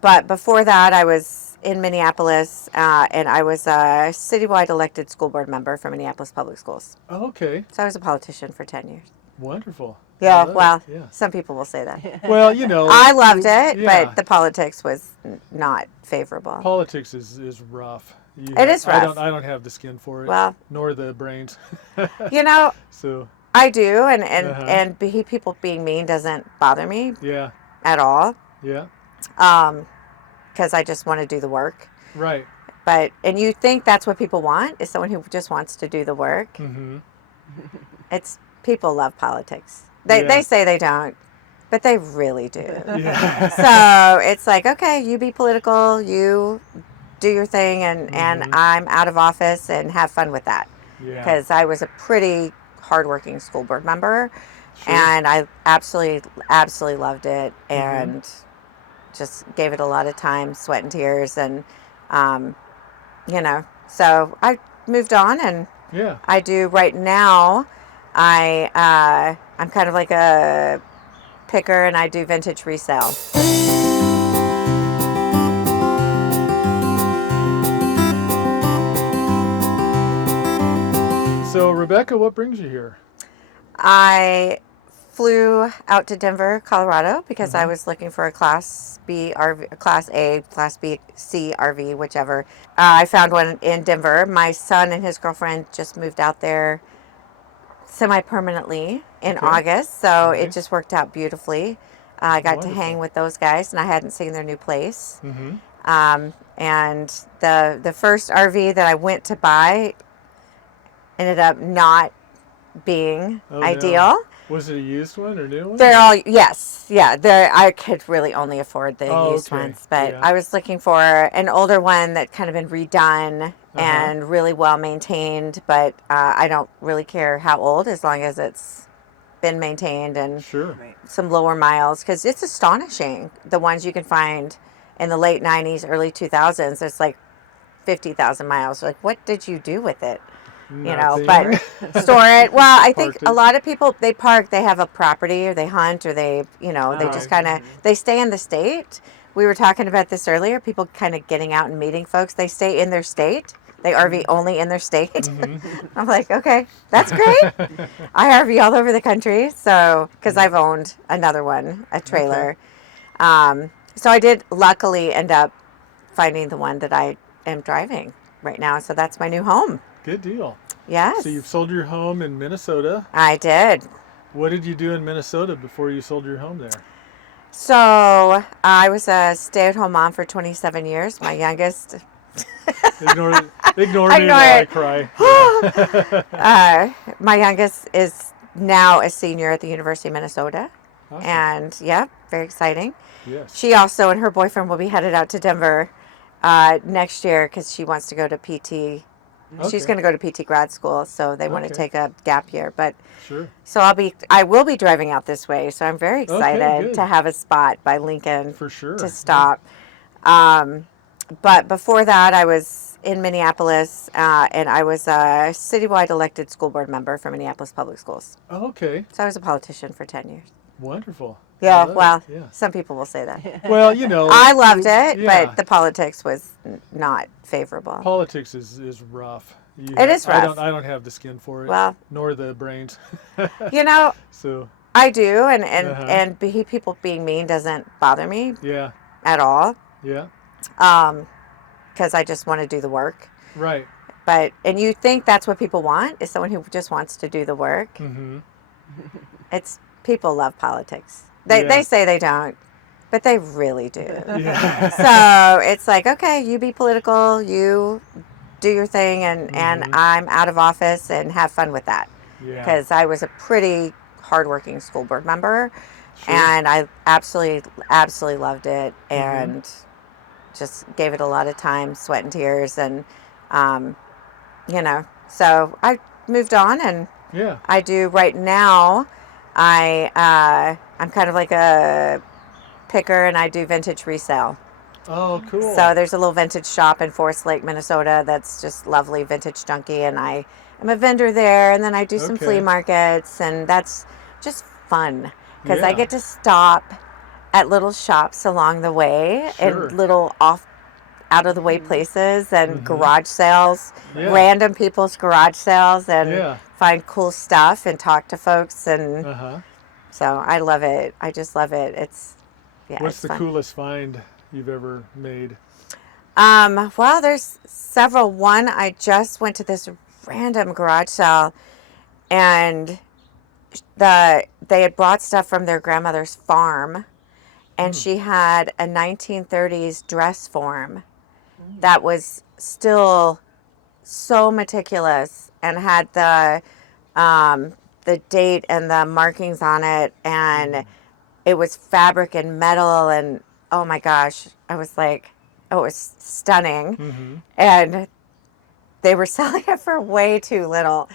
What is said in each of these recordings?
But before that, I was in Minneapolis, and I was a citywide elected school board member for Minneapolis Public Schools. Oh, okay. So I was a politician for 10 years. Wonderful. I Yeah, love it. well, Yeah. some people will say that. Well, I loved it, yeah. but the politics was not favorable. Politics is rough. It is rough. I don't have the skin for it, Well, nor the brains. you know, So, I do, uh-huh. people being mean doesn't bother me Yeah. at all, Yeah. because I just want to do the work. Right. And you think that's what people want, is someone who just wants to do the work. Mm-hmm. It's people love politics. Yeah. They say they don't, but they really do. Yeah. So it's like, okay, you be political, you do your thing, and Mhm. I'm out of office and have fun with that. Yeah. Because I was a pretty hardworking school board member, Sure. and I absolutely loved it, Mhm. and just gave it a lot of time, sweat and tears, and um, so I moved on, and Yeah. I do right now. I'm kind of like a picker, and I do vintage resale. So, Rebecca, what brings you here? I flew out to Denver, Colorado, because I Mhm. was looking for a Class B RV, Class A, Class B, C RV, whichever. I found one in Denver. My son and his girlfriend just moved out there semi-permanently in Okay. August, so it Nice. just worked out beautifully. I got to hang Wonderful. with those guys, and I hadn't seen their new place. Mm-hmm. And the first RV that I went to buy ended up not being Oh, ideal. no. Was it a used one or new one? They're or- all, yes, yeah. I could really only afford the Oh, used okay. ones, but Yeah. I was looking for an older one that kind of been redone Uh-huh. and really well maintained. But I don't really care how old, as long as it's been maintained and Sure. some lower miles, because it's astonishing the ones you can find in the late 90s, early 2000s. It's like 50,000 miles. Like, what did you do with it? Nothing. But store it. Well, I think Parked a it. lot of people, they park, they have a property, or they hunt, or they just kind of, they stay in the state. We were talking about this earlier, people kind of getting out and meeting folks. They stay in their state. They RV only in their state. Mhm. I'm like, okay, that's great. I RV all over the country, so, because I've owned another one, a trailer. So I did luckily end up finding the one that I am driving right now. So that's my new home. Good deal. Yes. So you've sold your home in Minnesota. I did. What did you do in Minnesota before you sold your home there? So I was a stay-at-home mom for 27 years. My youngest, Ignore me Ignore while I it. cry. My youngest is now a senior at the University of Minnesota. Awesome. And yeah, very exciting. Yes. She also and her boyfriend will be headed out to Denver next year, because she wants to go to PT. She's Okay. going to go to PT grad school, so they want to Okay. take a gap year. But Sure. so I will be driving out this way. So I'm very excited good. to have a spot by Lincoln For sure. to stop. But before that, I was in Minneapolis, and I was a citywide elected school board member for Minneapolis Public Schools. Oh, okay. So I was a politician for 10 years. Wonderful. Yeah, I love it. well, Yeah. some people will say that. Well, I loved it, yeah. but the politics was not favorable. Politics is rough. It is rough. I don't have the skin for it. Well, nor the brains. you know, So, I do, Uh-huh. and people being mean doesn't bother me yeah. at all, Yeah. because I just want to do the work. Right. And you think that's what people want, is someone who just wants to do the work. Mm-hmm. It's people love politics. Yeah. They say they don't, but they really do. Yeah. So it's like, okay, you be political, you do your thing, and Mhm. I'm out of office and have fun with that. Yeah. Because I was a pretty hardworking school board member, Sure. and I absolutely loved it, and just gave it a lot of time, sweat and tears, and so I moved on, and Yeah. I do right now. I'm kind of like a picker, and I do vintage resale. Oh, cool. So there's a little vintage shop in Forest Lake, Minnesota, that's just lovely, vintage junkie, and I am a vendor there, and then I do some flea Okay. markets, and that's just fun, because I Yeah. get to stop at little shops along the way Sure. and little off out of the way places and Mm-hmm. garage sales, Yeah. random people's garage sales, and Yeah. find cool stuff and talk to folks. And Uh-huh. so I love it. I just love it. What's It's the fun. coolest find you've ever made? Well, there's several. One, I just went to this random garage sale, and they had brought stuff from their grandmother's farm, and she had a 1930s dress form that was still so meticulous and had the date and the markings on it, and it was fabric and metal, and oh my gosh, I was like, oh, it was stunning. Mm-hmm. And they were selling it for way too little.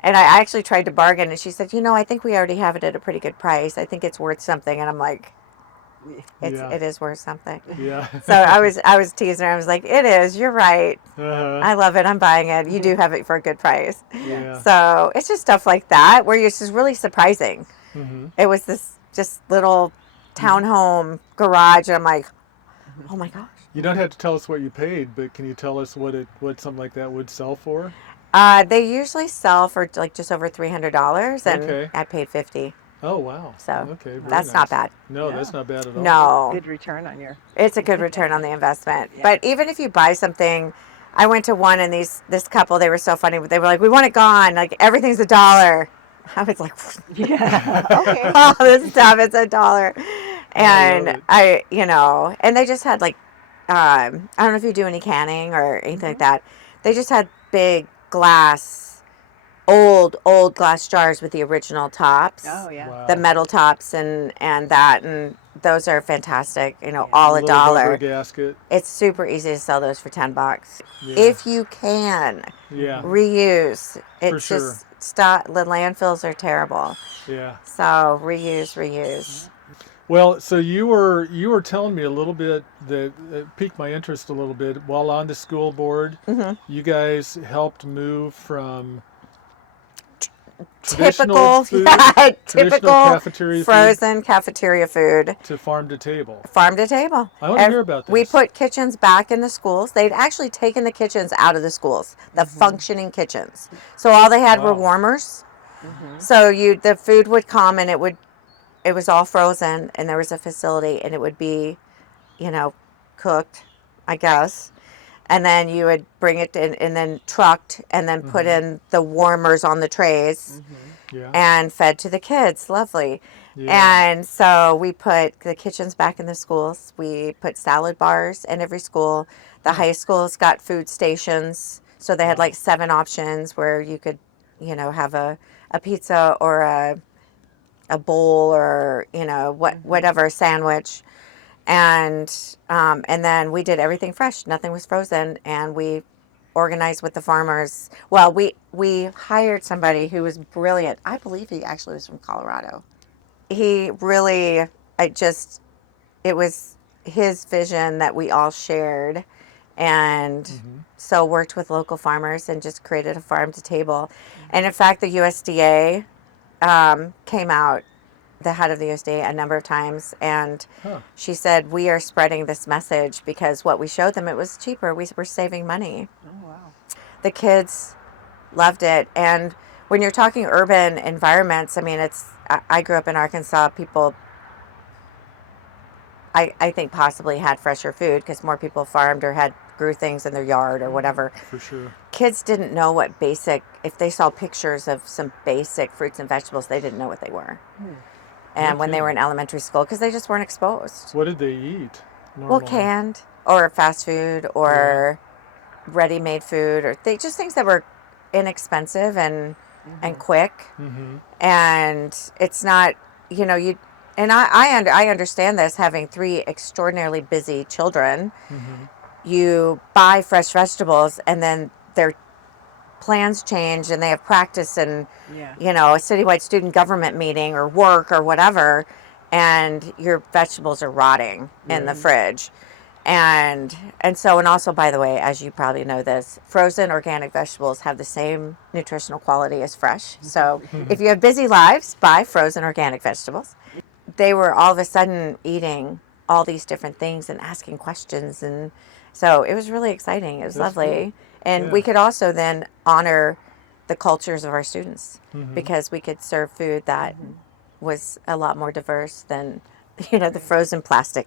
And I actually tried to bargain, and she said, I think we already have it at a pretty good price. I think it's worth something. And I'm like, Yeah. it is worth something. Yeah. So I was teasing her. I was like, it is. You're right. Uh-huh. I love it. I'm buying it. You do have it for a good price. Yeah. So it's just stuff like that where it's just really surprising. Mm-hmm. It was this just little townhome garage, and I'm like, oh my gosh. You don't have to tell us what you paid, but can you tell us what something like that would sell for? They usually sell for like just over $300, and Okay. I paid $50. Oh wow. So okay, very that's nice. not bad. No, Yeah. that's not bad at all. No, Good return on your. it's a good return on the investment. Yeah. But even if you buy something, I went to one, and this couple, they were so funny. They were like, we want it gone. Like, everything's $1. I was like, Yeah. Okay. all this stuff, it's $1. I love And it. and they just had like, I don't know if you do any canning or anything like that. They just had big glass, old glass jars with the original tops. Oh yeah. Wow. The metal tops and those are fantastic. All Little $1. rubber gasket. It's super easy to sell those for $10 Yeah. if you can Yeah. reuse. It's For sure. just stop. The landfills are terrible, Yeah. so reuse. Well, so you were telling me a little bit that piqued my interest a little bit. While on the school board, you guys helped move from traditional food, Typical cafeteria frozen cafeteria food, to farm to table. farm to table. I want to hear about this. We put kitchens back in the schools. They'd actually taken the kitchens out of the schools, the functioning kitchens. So all they had were Wow. warmers. So the food would come, and it was all frozen, and there was a facility, and it would be, cooked, I guess. And then you would bring it in, and then trucked, and then put in the warmers on the trays Yeah. and fed to the kids. Lovely. Yeah. And so we put the kitchens back in the schools. We put salad bars in every school. The high schools got food stations. So they had like 7 options where you could, have a pizza or a bowl or, whatever, sandwich. And then we did everything fresh. Nothing was frozen. And we organized with the farmers. Well, we hired somebody who was brilliant. I believe he actually was from Colorado. He really, it was his vision that we all shared. And so worked with local farmers and just created a farm to table. And in fact, the USDA came out, the head of the USDA, a number of times, and she said, we are spreading this message because what we showed them, it was cheaper. We were saving money. Oh wow. The kids loved it. And when you're talking urban environments, I mean, I grew up in Arkansas. People, I think, possibly had fresher food because more people farmed or grew things in their yard or whatever. For sure. Kids didn't know what if they saw pictures of some basic fruits and vegetables, they didn't know what they were. And when they were in elementary school, because they just weren't exposed. What did they eat? Well, Normally? canned or fast food or ready-made food, or just things that were inexpensive and quick. And it's not, and I understand this, having 3 extraordinarily busy children. You buy fresh vegetables, and then their plans change, and they have practice and a citywide student government meeting or work or whatever, and your vegetables are rotting in the fridge. And also, by the way, as you probably know this, frozen organic vegetables have the same nutritional quality as fresh. So if you have busy lives, buy frozen organic vegetables. they were all of a sudden eating all these different things and asking questions. And so it was really exciting. It was That's lovely. cool. And Yeah. we could also then honor the cultures of our students Mm-hmm. because we could serve food that was a lot more diverse than, you know, the frozen plastic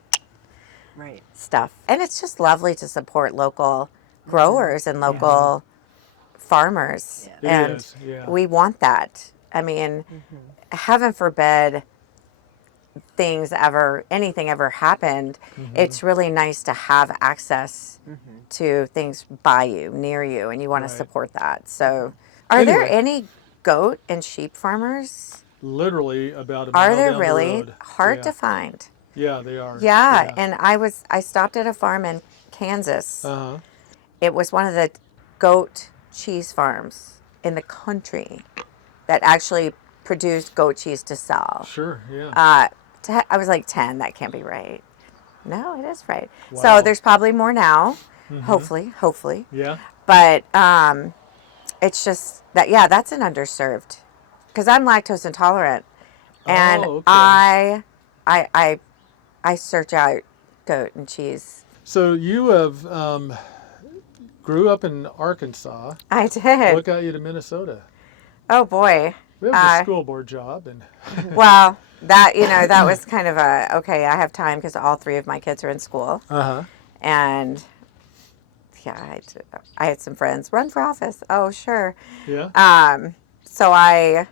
Right. stuff. And it's just lovely to support local growers and local farmers. Yeah. It And is, yeah. we want that. I mean, heaven forbid anything ever happened. It's really nice to have access to things by you, near you, and you want Right. to support that. So, are there Anyway. any goat and sheep farmers? Literally about a Are mile there down really? the road. Hard Yeah. to find. Yeah, they are. Yeah, and I stopped at a farm in Kansas. Uh-huh. It was one of the goat cheese farms in the country that actually produced goat cheese to sell. Sure, yeah. I was like 10. That can't be right. No, it is right. Wow. So there's probably more now. Hopefully. Yeah. But it's just that, yeah, that's an underserved. Because I'm lactose intolerant. And Oh, okay. I search out goat and cheese. So you have grew up in Arkansas. I did. What got you to Minnesota? Oh, boy. We have a school board job, and Well, that was kind of okay, I have time because all three of my kids are in school. uh-huh. And yeah, I had some friends run for office. Oh, sure. Yeah. So I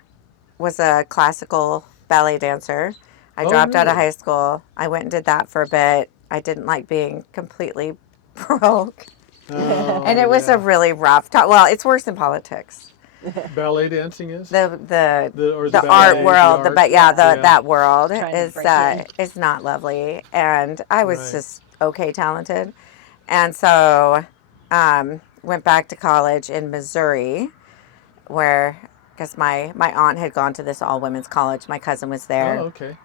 was a classical ballet dancer. I Oh, dropped out of really? high school. I went and did that for a bit. I didn't like being completely broke. Oh, And it was yeah. a really rough time. Well, it's worse than politics. Ballet dancing is The or the ballet, art world, art? that world Trying to is break in. is not lovely. And I was Right. just okay talented. And so went back to college in Missouri, where because my aunt had gone to this all women's college. My cousin was there. Oh, okay.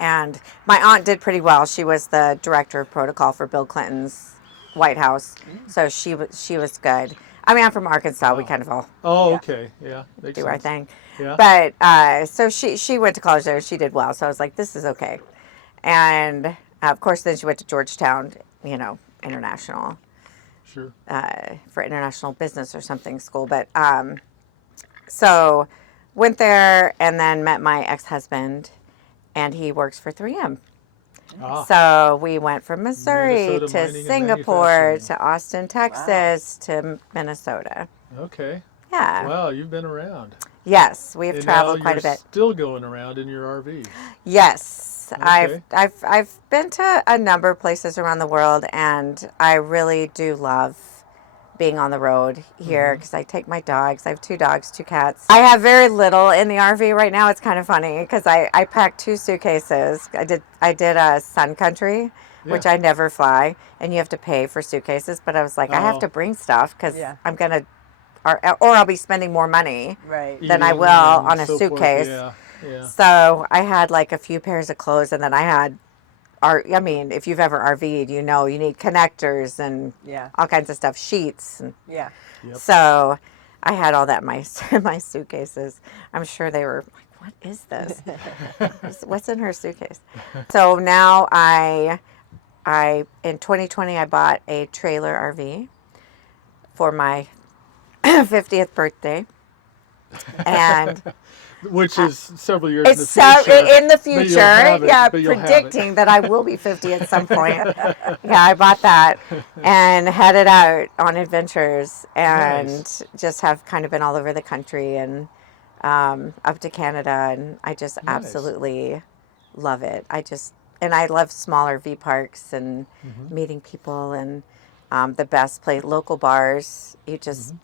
And my aunt did pretty well. She was the director of protocol for Bill Clinton's White House, so she was good. I mean, I'm from Arkansas. We kind of all Oh, Yeah. okay. Yeah. Makes do our sense. thing. Yeah. But so she went to college there. She did well. So I was like, this is okay. And of course, then she went to Georgetown, international Sure. for international business or something school. But so went there and then met my ex-husband, and he works for 3M. Ah. So we went from Missouri Minnesota to mining and Singapore manufacturing. to Austin, Texas to Minnesota. Okay. Yeah. Wow, you've been around. Yes, we have And traveled now quite a you're bit. still going around in your RV. Yes, Okay. I've been to a number of places around the world, and I really do love being on the road here because I take my dogs. I have 2 dogs, 2 cats. I have very little in the RV right now. It's kind of funny because I packed 2 suitcases. I did a Sun Country, which Yeah. I never fly, and you have to pay for suitcases. But I was like, I have Oh. to bring stuff because Yeah. I'm gonna, or I'll be spending more money Right. than I Eating will and on a so forth. suitcase. Yeah. Yeah. So I had like a few pairs of clothes, and then I had, I mean, if you've ever RV'd, you know you need connectors and Yeah. all kinds of stuff, sheets. And Yeah. Yep. so I had all that in my suitcases. I'm sure they were like, what is this? What's in her suitcase? So now I in 2020, I bought a trailer RV for my 50th birthday. And Which is several years it's in so the future. in the But you'll future, have it, yeah, but you'll have it. predicting that I will be 50 at some point. Yeah, I bought that and headed out on adventures and Nice. just have kind of been all over the country and up to Canada, and I just Nice. absolutely love it. And I love smaller V parks and Mm-hmm. meeting people and the best place, local bars. You just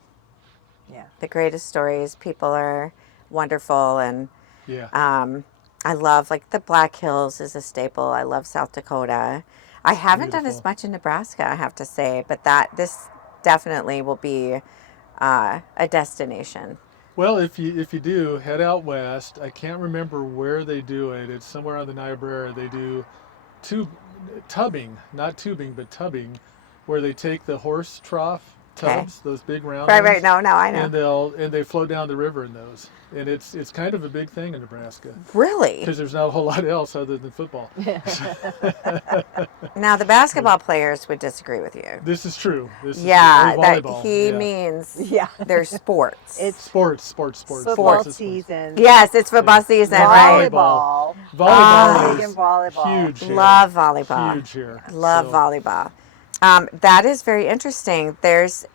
Yeah. the greatest stories. People are wonderful, and Yeah. I love like the Black Hills is a staple. I love South Dakota. I haven't done as Beautiful. much in Nebraska, I have to say, but this definitely will be a destination. Well, if you do head out west, I can't remember where they do it. It's somewhere on the Niobrara. They do tubbing, not tubing, but tubbing, where they take the horse trough Okay. tubs, those big round Right, ones. right. No, I And know. they float down the river in those. And it's kind of a big thing in Nebraska Really? because there's not a whole lot else other than football. Now, the basketball players would disagree with you. This is true. This is true. Yeah, Or that volleyball. he yeah. means Yeah. they're sports. It's Sports. football Lots of sports. season. Yes, it's football season, right? Volleyball. Volleyball Big is in volleyball. huge here. Love volleyball. Huge here. Love So, volleyball. That is very interesting. There's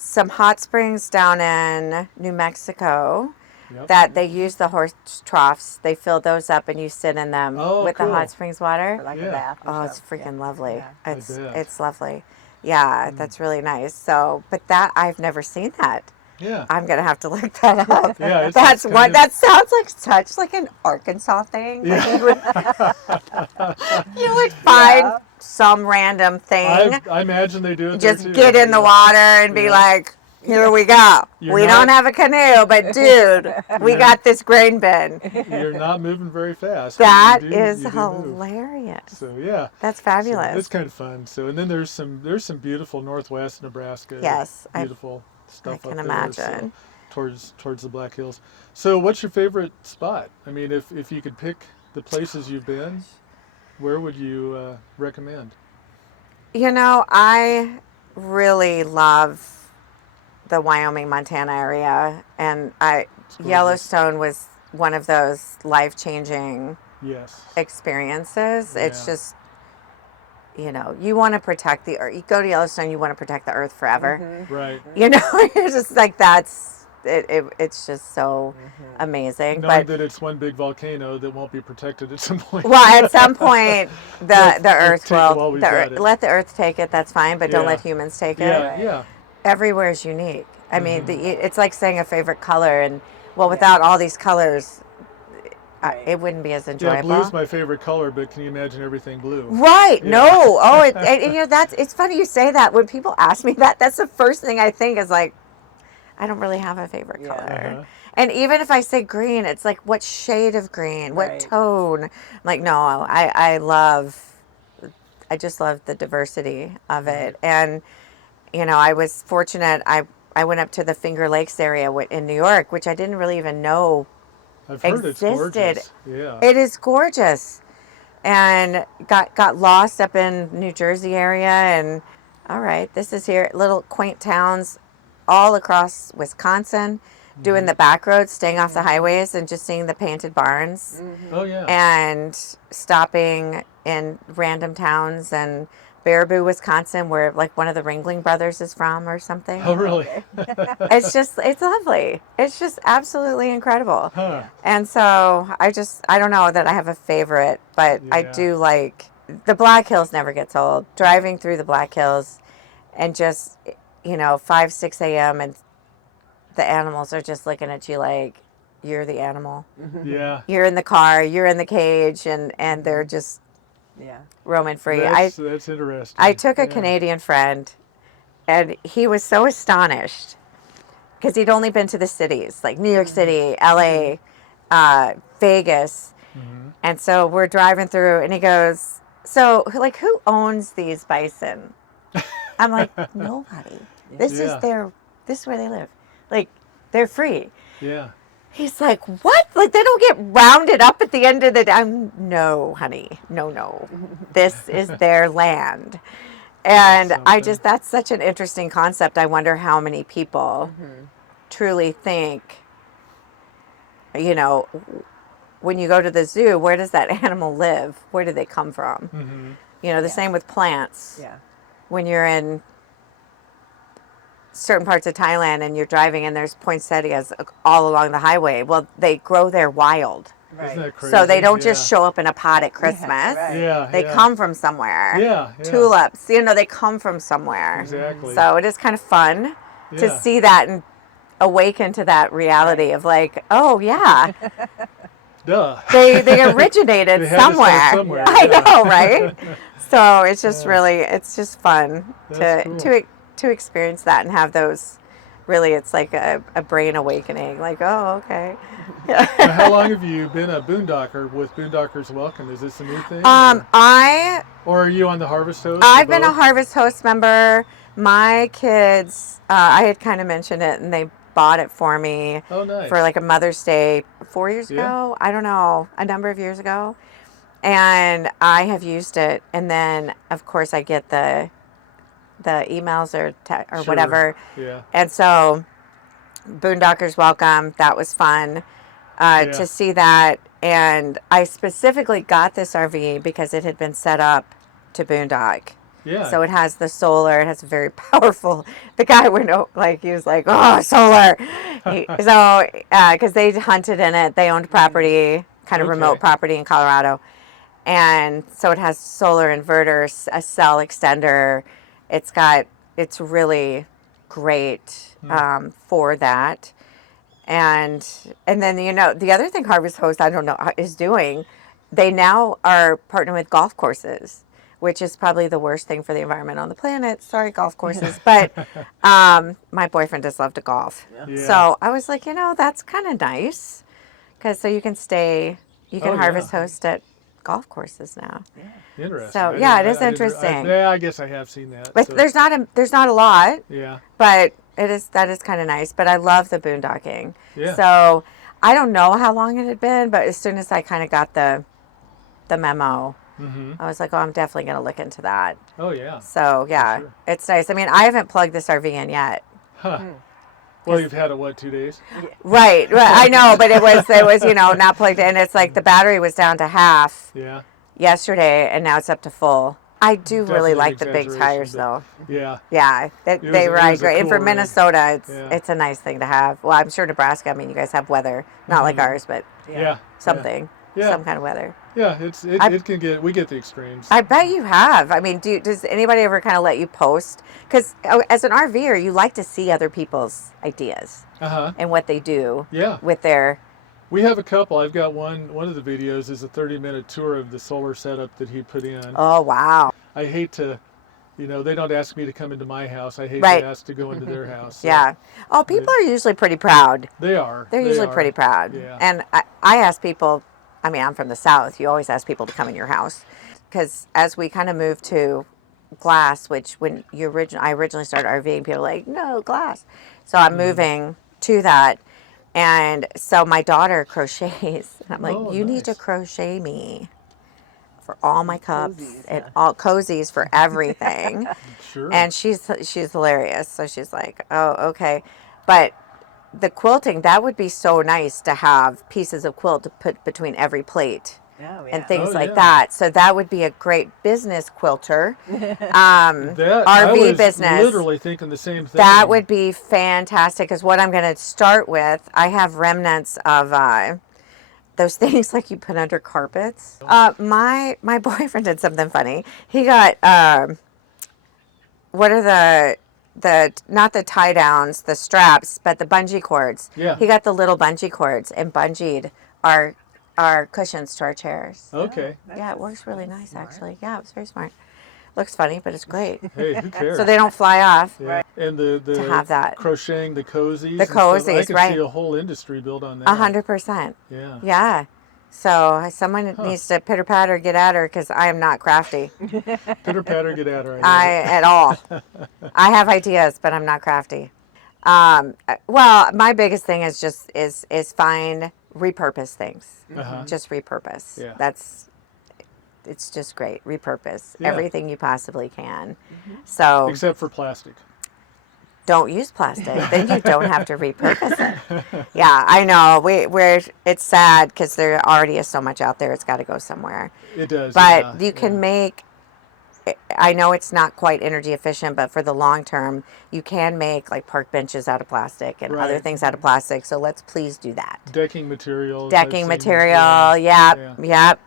some hot springs down in New Mexico Yep. that they use the horse troughs. They fill those up and you sit in them Oh, with the cool. hot springs water. For like Yeah. a bath. and Oh, it's stuff. freaking lovely. Yeah. I It's bet. lovely. Yeah, that's really nice. So, but that I've never seen that. Yeah. I'm gonna have to look that up. Yeah, it's- That's it's what kind of- that sounds like. Such like an Arkansas thing. Like Yeah. you would find Yeah. some random thing. I imagine they do it. Just there too. get in the Yeah. water and be Yeah. like, here we go. You're We not- don't have a canoe, but dude, we Yeah. got this grain bin. You're not moving very fast. but That you do- is you do move. hilarious. So yeah. That's So fabulous. it's kind of fun. So and then there's some beautiful northwest Nebraska. Yes, Beautiful stuff I can up there, so, imagine. towards the Black Hills. So what's your favorite spot? I mean, if you could pick the places you've been, where would you recommend? You know, I really love the Wyoming, Montana area, and gorgeous. Yellowstone was one of those life-changing Yes. experiences. It's Yeah. just, you know, you want to protect the earth. You go to Yellowstone, you want to protect the earth forever. Mhm. Right. You know, you're just like, that's it. It's just so amazing. Knowing But that it's one big volcano that won't be protected at some point. well, at some point, the Let's earth take it while will we've got it. let the earth take it. That's fine, but don't Yeah. let humans take it. Yeah, Right. yeah. Everywhere is unique. I mean, Mhm. it's like saying a favorite color, and well, without all these colors, Right. it wouldn't be as Yeah, enjoyable. blue's my favorite color, but can you imagine everything blue? Right? Yeah. No. Oh, and you know that's it's funny you say that. When people ask me that, that's the first thing I think is like, I don't really have a favorite Yeah. color. Uh-huh. And even if I say green, it's like what shade of green, what Right. tone? I'm like, no, I just love the diversity of it. And you know, I was fortunate. I went up to the Finger Lakes area in New York, which I didn't really even know I've heard it's existed. gorgeous. Yeah. it is gorgeous, and got lost up in New Jersey area, and all right, this is here, little quaint towns all across Wisconsin, doing the back roads, staying off the highways, and just seeing the painted barns, Oh yeah. and stopping in random towns and Baraboo, Wisconsin, where like one of the Ringling Brothers is from or something. Oh really? It's lovely. It's just absolutely incredible. Huh. And so I don't know that I have a favorite, but I Yeah. do like the Black Hills never gets old. Driving through the Black Hills and just, you know, 5, 6 a.m. and the animals are just looking at you like you're the animal. Yeah. You're in the car, you're in the cage, and they're just Yeah. roaming free. That's interesting. I took a Yeah. Canadian friend, and he was so astonished because he'd only been to the cities like New York City, LA, Vegas. Mhm. And so we're driving through, and he goes, so, like, who owns these bison? I'm like, nobody. This Yeah. this is where they live. Like, they're free. Yeah. He's like, what? Like, they don't get rounded up at the end of the day. No, honey. No. This is their land. And Something. that's such an interesting concept. I wonder how many people truly think, you know, when you go to the zoo, where does that animal live? Where do they come from? Mm-hmm. You know, the same with plants. Yeah. When you're in certain parts of Thailand and you're driving and there's poinsettias all along the highway, well, they grow there wild. Right. Isn't that crazy? So they don't just Yeah. show up in a pot at Christmas. right. Yeah. They yeah. come from somewhere. Yeah. Yeah. Tulips, you know, they come from somewhere. Exactly. So it is kind of fun to Yeah. see that and awaken to that reality of like, oh yeah, Duh. they originated They had to start somewhere. somewhere, I yeah. know, right? So it's just really, it's just fun That's cool. to experience that and have those really it's like a brain awakening. Like, oh, okay. Now, how long have you been a boondocker with Boondockers Welcome? Is this a new thing? I Or are you on the Harvest Host? I've or been a both? Harvest Host member. My kids, I had kind of mentioned it, and they bought it for me Oh, nice. for like a Mother's Day 4 years Yeah. ago. I don't know, a number of years ago, and I have used it. And then, of course, I get the emails or Sure. whatever, Yeah. and so Boondockers Welcome. That was fun Yeah. to see that. And I specifically got this RV because it had been set up to boondock. Yeah. So it has the solar. It has a very powerful. The guy went like he was like, "Oh, solar." Because they hunted in it, they owned property, kind of Okay. remote property in Colorado, and so it has solar inverters, a cell extender. It's really great for that. And then the other thing Harvest Host I don't know is doing, they now are partnering with golf courses, which is probably the worst thing for the environment on the planet. Sorry, golf courses, but my boyfriend does love to golf, Yeah. so I was like, that's kind of nice, because so you can Oh, yeah. Harvest Host at golf courses now. Interesting. So, I yeah, didn't- it is I didn't- interesting. Yeah, I guess I have seen that. But so- there's not a lot, Yeah. but that is kind of nice. But I love the boondocking. Yeah. So I don't know how long it had been, but as soon as I kind of got the memo, Mm-hmm. I was like, oh, I'm definitely going to look into that. Oh, yeah. So yeah, sure. it's nice. I mean, I haven't plugged this RV in yet. Huh. Well, you've had it, what, 2 days? Right. I know, but it was not plugged in. It's like the battery was down to half Yeah. yesterday, and now it's up to full. I do really Definitely like the big exaggeration, tires, but- though. Yeah. Yeah, It they was ride a great. And cool for rig. Minnesota, Yeah. it's a nice thing to have. Well, I'm sure Nebraska. I mean, you guys have weather, not like ours, but Yeah. something, Yeah. some kind of weather. Yeah. It can get. We get the extremes. I bet you have. I mean, does anybody ever kind of let you post? Because as an RVer, you like to see other people's ideas Uh-huh. and what they do Yeah. with their. We have a couple. I've got one of the videos is a 30-minute tour of the solar setup that he put in. Oh wow! I hate to, they don't ask me to come into my house. I hate Right. to ask to go into their house. So Yeah. Oh, people are usually pretty proud. They are. They're They usually are. pretty proud. Yeah. And I ask people, I mean, I'm from the South. You always ask people to come in your house. Because as we kind of moved to glass, which when I originally started RVing, people were like, no, glass. So I'm moving to that. And so my daughter crochets. And I'm like, Oh, you need to nice. crochet me for all my cups Cozies, and huh? all cozies for everything. Sure. And she's hilarious. So she's like, oh, okay. But the quilting, that would be so nice to have pieces of quilt to put between every plate and things Oh, like yeah. that. So that would be a great business quilter. that I RV was business. literally thinking the same thing. That would be fantastic, because what I'm going to start with, I have remnants of those things like you put under carpets. My boyfriend did something funny. He got what are the not the tie downs, the straps, but the bungee cords. Yeah. He got the little bungee cords and bungeed our cushions to our chairs. Okay. Yeah, it works really nice actually. Yeah, it was very smart. Looks funny, but it's great. Hey, who cares? So they don't fly off. Yeah. And the To have that. crocheting the cozies. The and stuff, I cozies, can right. see a whole industry built on that. 100%. Yeah. Yeah. So someone needs to pitter patter get at her, because I am not crafty. Pitter patter, get at her. At all. I have ideas, but I'm not crafty. Well, my biggest thing is just is find repurpose things. Uh-huh. Just repurpose. Yeah. It's just great. Repurpose Yeah. everything you possibly can. So Except for plastic. don't use plastic. Then you don't have to repurpose it. Yeah, I know. It's sad because there already is so much out there. It's got to go somewhere. It does. But yeah, you can yeah. make, I know it's not quite energy efficient, but for the long term, you can make like park benches out of plastic and other Right. things out of plastic. So let's please do that. Decking materials. I've Decking seen, material, yeah. yep.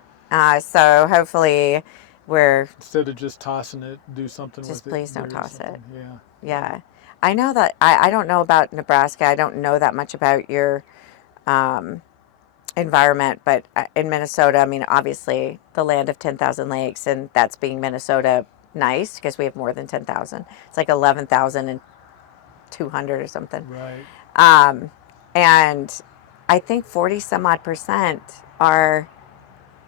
So hopefully we're, Instead of just tossing it, do something Just with it. please don't or toss it. something. Yeah. yeah. I know that, I don't know about Nebraska. I don't know that much about your environment, but in Minnesota, I mean, obviously the land of 10,000 lakes, and that's being Minnesota nice because we have more than 10,000. It's like 200 or something. Right. And I think 40 some odd percent are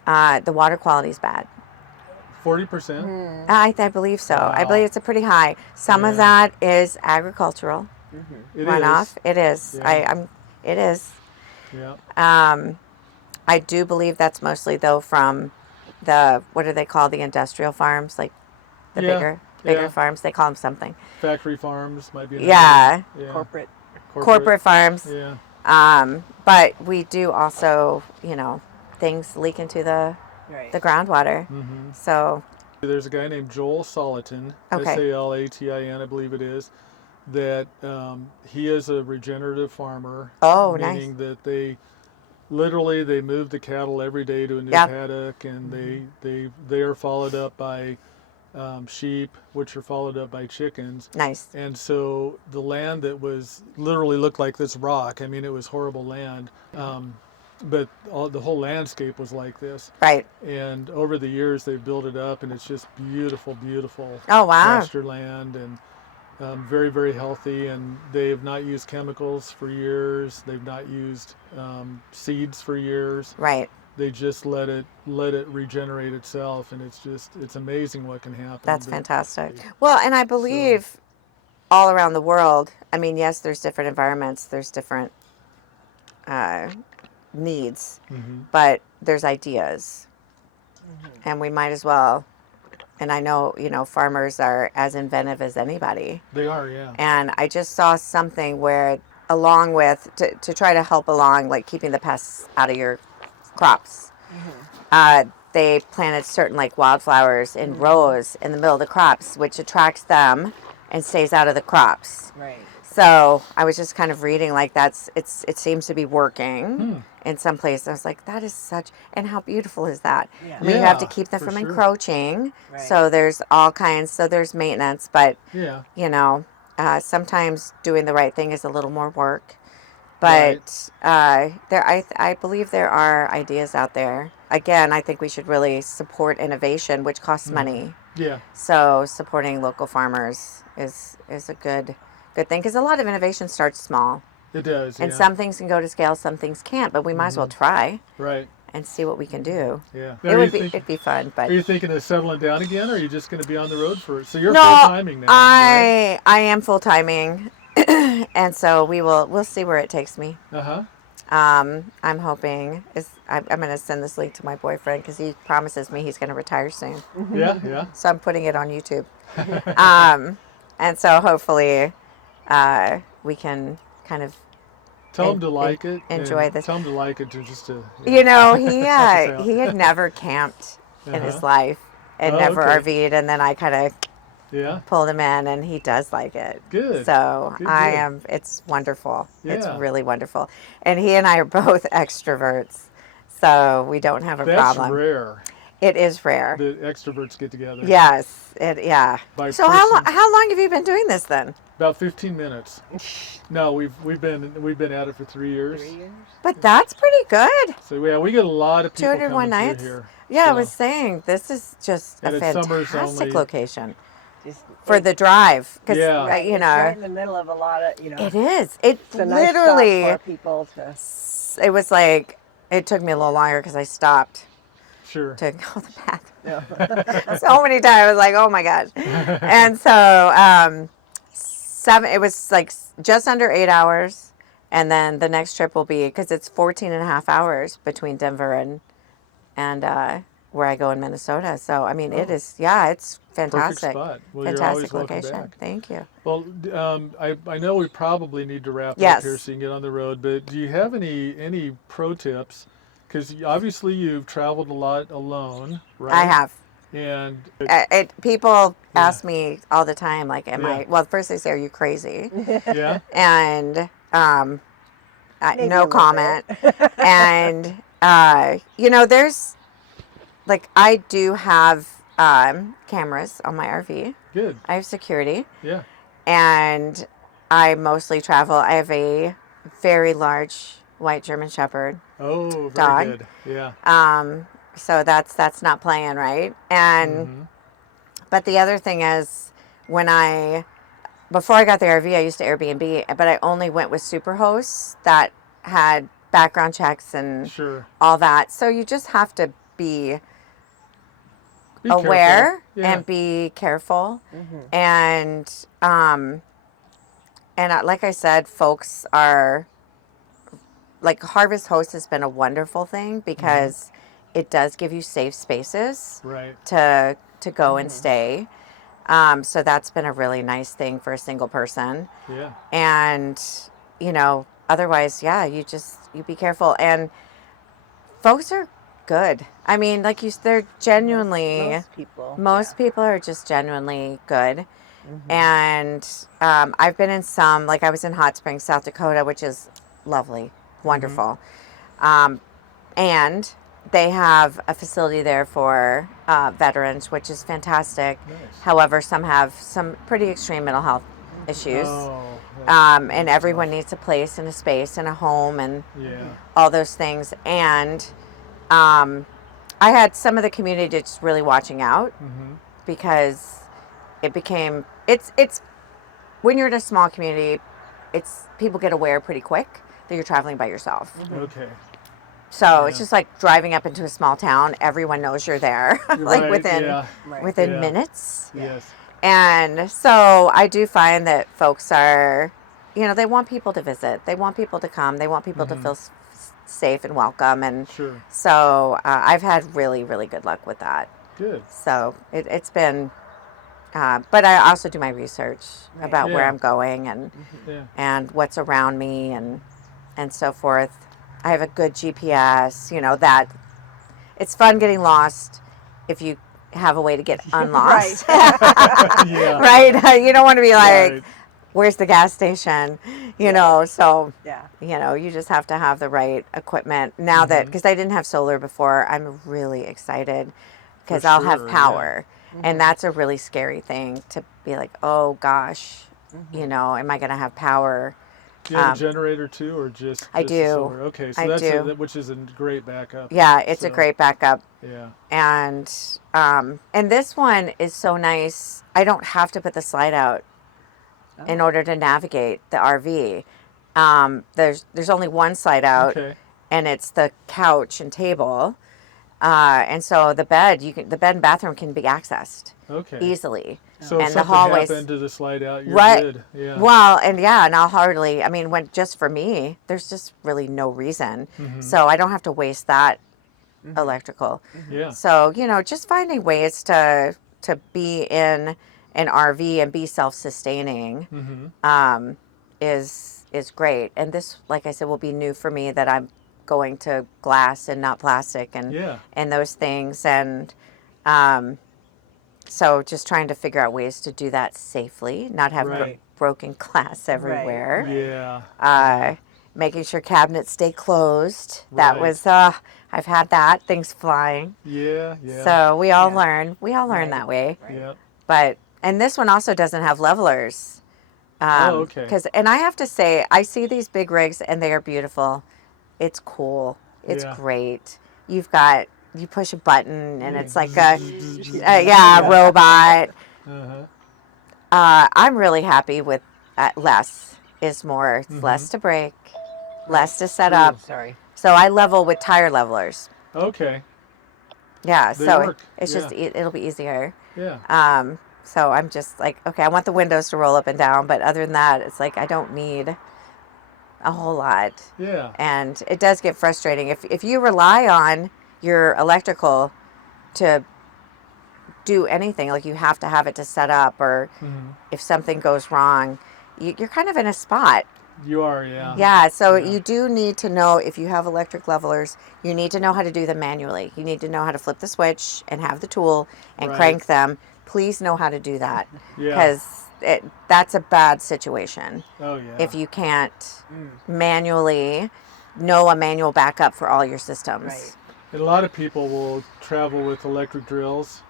the water quality is bad. 40%. I believe so. Wow. I believe it's a pretty high. Some of Yeah. that is agricultural It runoff. is. It is. Yeah. It is. Yeah. I do believe that's mostly though from the what do they call the industrial farms, like the Yeah. bigger Yeah. farms. They call them something. Factory farms might be another. Yeah, Yeah. Corporate. farms. Yeah. But we do also, things leak into the Right. groundwater. Mm-hmm. So There's a guy named Joel Salatin, Okay. Salatin, I believe it is, that he is a regenerative farmer. Oh, nice. meaning that they move the cattle every day to a new Yep. paddock, and they are followed up by sheep, which are followed up by chickens. nice. And so the land that was literally looked like this rock. I mean, it was horrible land. But the whole landscape was like this. Right. And over the years, they've built it up, and it's just beautiful, beautiful Oh, wow. pasture land, and very, very healthy. And they have not used chemicals for years. They've not used seeds for years. Right. They just let it regenerate itself, and it's amazing what can happen. That's But- fantastic. Well, and I believe all around the world, I mean, yes, there's different environments, there's different needs, but there's ideas. And we might as well, and I know, farmers are as inventive as anybody. They are, yeah. And I just saw something where, along with, to try to help along, like keeping the pests out of your crops, they planted certain like wildflowers in rows in the middle of the crops, which attracts them and stays out of the crops. Right. So I was just kind of reading like it seems to be working in some places. I was like, that is such, and how beautiful is that? Yeah. I mean, you have to Yeah, keep them for from sure. encroaching. Right. So there's all kinds, so there's maintenance, but Yeah. sometimes doing the right thing is a little more work. But I believe there are ideas out there. Again, I think we should really support innovation, which costs money. Yeah. So supporting local farmers is a good thing, because a lot of innovation starts small, It does. and yeah. some things can go to scale, some things can't. But we might as well try Right. and see what we can do. Yeah. It'd be fun, but Are you thinking of settling down again, or are you just going to be on the road for it? So you're no, full timing now, right? I am full timing, and so we'll see where it takes me. I'm hoping I'm going to send this link to my boyfriend, because he promises me he's going to retire soon. Yeah. Yeah. So I'm putting it on YouTube. And so hopefully we can kind of Tell him to like it. enjoy and this. Tell him to like it just to. he out. he had never camped in his life and Oh, never okay. RV'd, and then I kind of Yeah. pulled him in, and he does like it. Good. So Good, I good. am. It's wonderful. It's Yeah. really wonderful. And he and I are both extroverts, so we don't have a That's problem. rare. It is rare. The extroverts get together. Yes. Yeah. By So person. how long have you been doing this then? About 15 minutes. No, we've been at it for 3 years. 3 years. But that's pretty good. So yeah, we get a lot of people 201 coming nights. through here. Yeah, I So- was saying this is just And a it's summers fantastic only. location Just, for the drive, because Yeah. it's right in the middle of a lot of, it is. It It's a nice literally. spot for people to. It was like it took me a little longer because I stopped Sure. to go to the bathroom Yeah. so many times. I was like, oh my gosh. And so it was like just under 8 hours, and then the next trip will be, because it's 14 and a half hours between Denver and where I go in Minnesota. So I mean, it is, it's fantastic. Spot. Well, you're Fantastic always welcome location. back. Thank you. Well, I know we probably need to wrap Yes. up here so you can get on the road. But do you have any pro tips? Because obviously you've traveled a lot alone, right? I have. And People ask me all the time, like, am Yeah. I? Well, first they say, "Are you crazy?" yeah, And Maybe a no little comment. bit. And there's like, I do have cameras on my RV. good. I have security, Yeah, and I mostly travel. I have a very large white German Shepherd. oh, very Dog. good. Yeah, So that's not playing, right? And but the other thing is, when I before I got the RV, I used to Airbnb, but I only went with superhosts that had background checks and Sure. all that. So you just have to be Be aware careful. Yeah. and be careful. Mm-hmm. And like I said, folks are like Harvest Host has been a wonderful thing because it does give you safe spaces Right. to go and stay. So that's been a really nice thing for a single person. Yeah. And otherwise, yeah, you be careful. And folks are good. I mean, like they're genuinely Most people. people are just genuinely good. And I've been in some, like I was in Hot Springs, South Dakota, which is lovely, wonderful. And they have a facility there for veterans, which is fantastic. Nice. However, some have some pretty extreme mental health issues. Oh. And everyone needs a place and a space and a home and Yeah. all those things. And I had some of the community just really watching out because it became it's when you're in a small community, it's people get aware pretty quick that you're traveling by yourself. Okay. So it's just like driving up into a small town. Everyone knows you're there, like Right, within yeah. within Yeah. minutes. Yes. And so I do find that folks are, they want people to visit. They want people to come. They want people to feel safe and welcome. And Sure. so I've had really, really good luck with that. Good. So it's been, but I also do my research about where Yeah. I'm going Yeah. and what's around me and so forth. I have a good GPS, that it's fun getting lost if you have a way to get unlost. Yeah. Right? You don't want to be like, Right. where's the gas station? So, Yeah. you just have to have the right equipment. Now that, because I didn't have solar before, I'm really excited because For I'll sure, have power. And that's a really scary thing to be like, oh gosh, am I going to have power? Do you have a generator too, or just? I the do. solar? Okay, so I that's do. which is a great backup. Yeah, it's a So, great backup. Yeah. And this one is so nice. I don't have to put the slide out in order to navigate the RV. There's only one slide out, Okay. and it's the couch and table. And so the bed and bathroom can be accessed Okay. easily. So if and the something hallways happened to the slide out, you're right. good. Yeah. Well, and I'll hardly. I mean, just for me, there's just really no reason. So I don't have to waste that electrical. Yeah. So just finding ways to be in an RV and be self-sustaining is great. And this, like I said, will be new for me that I'm going to glass and not plastic and those things. And so just trying to figure out ways to do that safely, not have Right. broken glass everywhere. Yeah. Making sure cabinets stay closed. That Right. was, I've had that, things flying. Yeah. Yeah. So we all Yeah. learn. We all learn Right. that way. Yeah. And this one also doesn't have levelers. Okay. And I have to say, I see these big rigs and they are beautiful. It's cool. It's Yeah. great. You push a button and it's like a Yeah. robot. Uh-huh. I'm really happy with less is more. It's less to break, less to set up. Sorry. So I level with tire levelers. Okay. Yeah, They so work. it's just it'll be easier. Yeah. So I'm just like, okay, I want the windows to roll up and down, but other than that, it's like I don't need a whole lot. Yeah. And it does get frustrating if you rely on your electrical to do anything, like you have to have it to set up, or if something goes wrong, you're kind of in a spot. You are. Yeah. Yeah, so you do need to know, if you have electric levelers, you need to know how to do them manually. You need to know how to flip the switch and have the tool and Right. crank them. Please know how to do that, Yeah. because that's a bad situation Oh yeah. if you can't manually know a manual backup for all your systems. Right. And a lot of people will travel with electric drills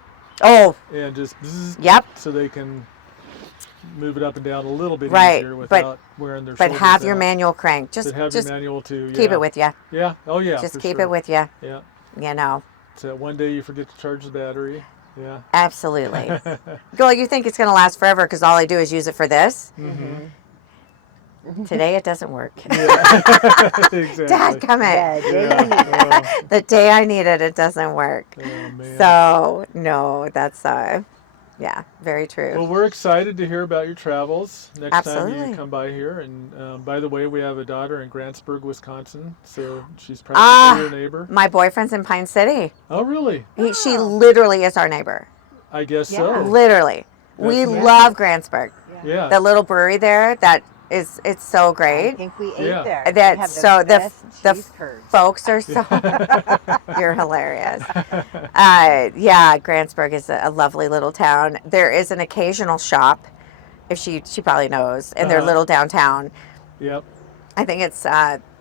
Oh, and just bzzz, yep. so they can move it up and down a little bit Right, easier without wearing their But shoulders have your out. manual crank. Just But have just your manual too. keep Yeah. it with you. Yeah. Oh yeah. Just for keep sure. it with you. Yeah. You know. So one day you forget to charge the battery. Yeah. Absolutely. Well, you think it's going to last forever because all I do is use it for this. Today it doesn't work. Yeah. Exactly. Dad, come Yeah, it. Yeah. The day I need it, it doesn't work. Oh, man. So, no, that's, yeah, very true. Well, we're excited to hear about your travels next time Absolutely. you come by here. And by the way, we have a daughter in Grantsburg, Wisconsin, so she's Ah, practically your neighbor. my boyfriend's in Pine City. Oh, really? She literally is our neighbor. I guess Yeah. so. Literally. We That's amazing. love Grantsburg. Yeah. The little brewery there, it's so I great. think we ate Yeah. there. We That's have so the best cheese curds. folks are so you're hilarious. Yeah, Grantsburg is a lovely little town. There is an occasional shop, if she probably knows, in their little downtown. Yep. I think it's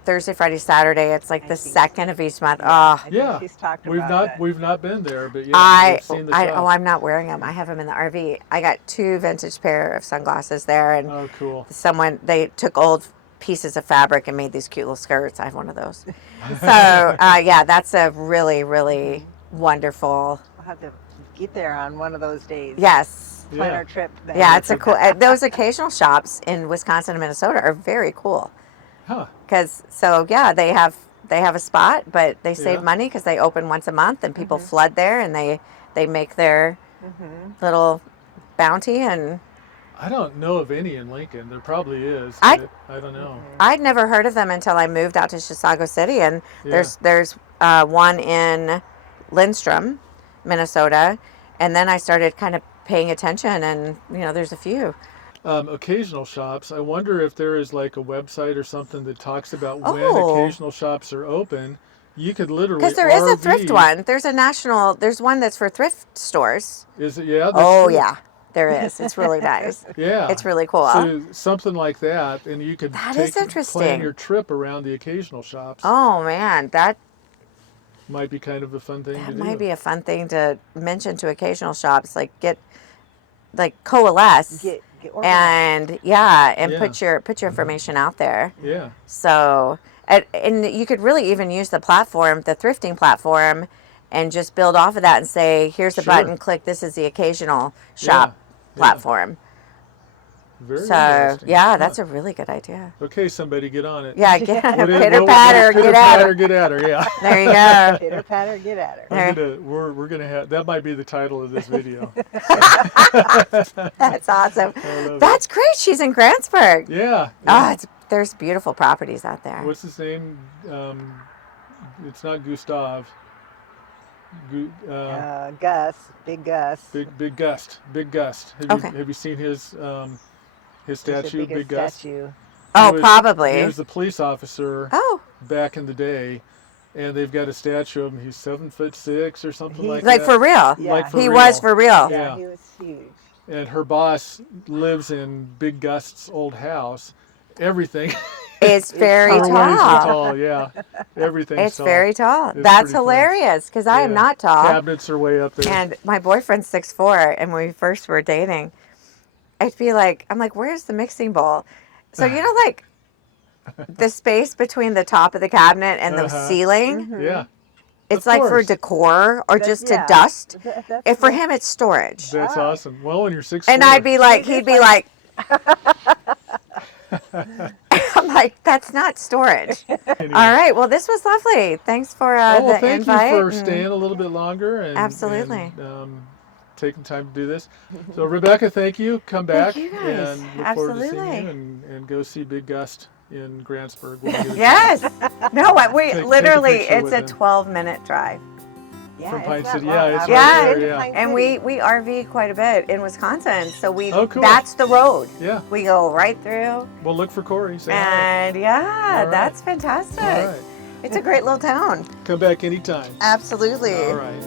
Thursday, Friday, Saturday. It's like I the think second of each month. I think Yeah. she's talked We've about not that. we've not been there, but yeah, we've seen the shop. I'm not wearing them. I have them in the RV. I got 2 vintage pair of sunglasses there, and Oh, cool. they took old pieces of fabric and made these cute little skirts. I have one of those. So yeah, that's a really, really wonderful. We'll have to get there on one of those days. Yes. Plan Yeah. our trip then. Yeah, it's a cool. Those occasional shops in Wisconsin and Minnesota are very cool. Huh. Yeah, they have a spot, but they save Yeah. money because they open once a month and people flood there and they make their little bounty. And I don't know of any in Lincoln. There probably is. I- But I don't know. I'd never heard of them until I moved out to Chisago City, and Yeah. there's one in Lindstrom, Minnesota, and then I started kind of paying attention, and there's a few. Occasional shops. I wonder if there is like a website or something that talks about when Oh. occasional shops are open. You could literally Because there is a RV. thrift one. There's one that's for thrift stores. Is it? Yeah. That's Oh true. yeah, there is. It's really nice. Yeah. It's really cool. So something like that, and you could That is plan interesting. your trip around the occasional shops. Oh man, that Might be kind of a fun thing to do. might be a fun thing to mention to occasional shops. Coalesce Get organized. and Yeah. put your information out there. Yeah. So and you could really even use the platform, the thrifting platform, and just build off of that and say, here's the Sure. button, click. This is the occasional shop Yeah. platform. Very So interesting. yeah, Huh. that's a really good idea. Okay, somebody get on it. Yeah, get What is- pitter what- patter, get at Pitter-patter, her. get at her. Yeah. There you go. Pitter patter, get at her. There. We're gonna have that might be the title of this video. That's awesome. I love That's great. She's in Grantsburg. Yeah. Oh, there's beautiful properties out there. What's his name? It's not Gustav. Gus, big Gus. Big Gust. Big Gust. Okay. Have you seen his He's the statue? biggest Big Gust. statue. Oh, He probably. was the police officer Oh, back in the day, and they've got a statue of him. He's 7'6" or something like like that. for real. Yeah. Like for He real. was for real. Yeah, Yeah. he was huge. And her boss lives in Big Gust's old house. Everything. It's very her ways are tall. tall. Yeah. Everything's It's tall. very tall. It's That's pretty funny. hilarious because I am Yeah. not tall. Cabinets are way up there. And my boyfriend's 6'4", and when we first were dating, I'm like, where's the mixing bowl? So like the space between the top of the cabinet and the Uh-huh. ceiling, Yeah. it's Of like for course. decor or That- just yeah. to dust. That's If for what- him, it's storage. That's Ah. awesome. Well, when you're 6'4". And I'd be like, he'd be like, I'm like, that's not storage. Anyway. All right. Well, this was lovely. Thanks for Oh, well, the thank invite. you for and- staying a little bit longer and Absolutely. and, taking time to do this. So Rebecca, thank you. Come back you guys. and look forward to seeing Absolutely. you and go see Big Gust in Grantsburg. When you get a Yes. chance. No, we Take a literally, picture it's with a him. 12-minute drive. Yeah, From it's Pine not City. long. Yeah, it's I've right been there, to yeah. Pine And City. we RV quite a bit in Wisconsin. So Oh, cool. that's the road. Yeah. We go right through. Well, look for Corey. Say hi. And yeah, All right. that's fantastic. All right. It's a great little town. Come back anytime. Absolutely. All right.